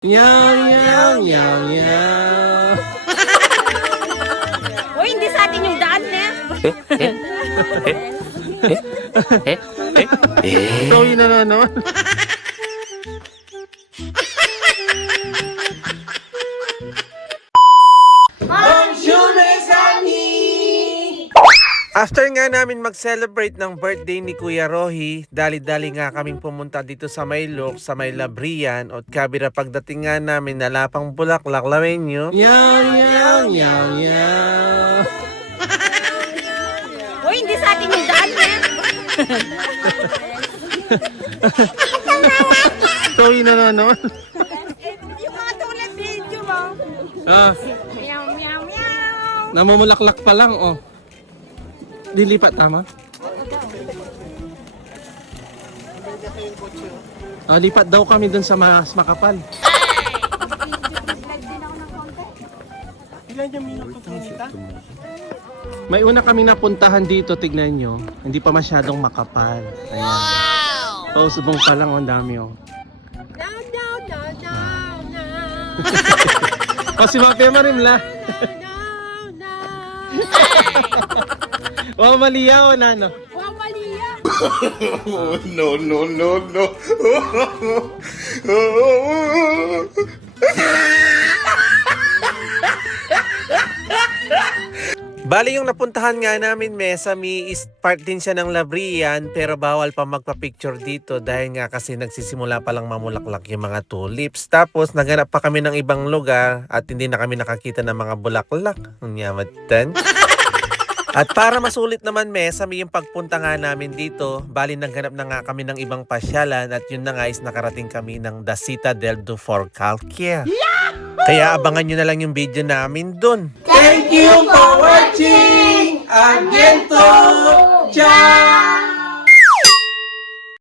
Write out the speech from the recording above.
Yaw, yaw, yaw, yaw. Uy, hindi sa atin yung daan na. Ikaw yung nanonood. After nga namin mag-celebrate ng birthday ni Kuya Rohi, dali-dali nga kaming pumunta dito sa Maylok, sa May Labrian, at kabira pagdating nga namin nalapang bulaklak, lawin nyo. Yaw, yaw, yaw, yaw. Uy, hindi sa atin yung daan na. Ikaw yung nanonood. Yung mga tulad video mo. Meow, meow, meow. Namumulaklak pa lang, oh. Dilipat, tama? Oh, lipat daw kami dun sa mas makapal. May una kami napuntahan dito, tignan nyo. Hindi pa masyadong makapal. Ayan. Oh, subong pa lang, oh, ang dami, oh. No, no, no, no, no. Oh, si Mapia Marimla. Oh, maliyaw na, no? Wow, maliya. No, no, no, no. Bali yung napuntahan nga namin, Mesami, is part din siya ng Labrian, pero bawal pa magpa-picture dito dahil nga kasi nagsisimula pa lang mamulaklak yung mga tulips. Tapos naghanap pa kami ng ibang lugar at hindi na kami nakakita ng mga bulaklak. Ang yamatan. At para masulit naman, Mesami, yung pagpunta nga namin dito, bali naghanap na nga kami ng ibang pasyalan at yun na nga is nakarating kami ng The Citadel do Forcalquier. Kaya abangan nyo na lang yung video namin dun. Thank you for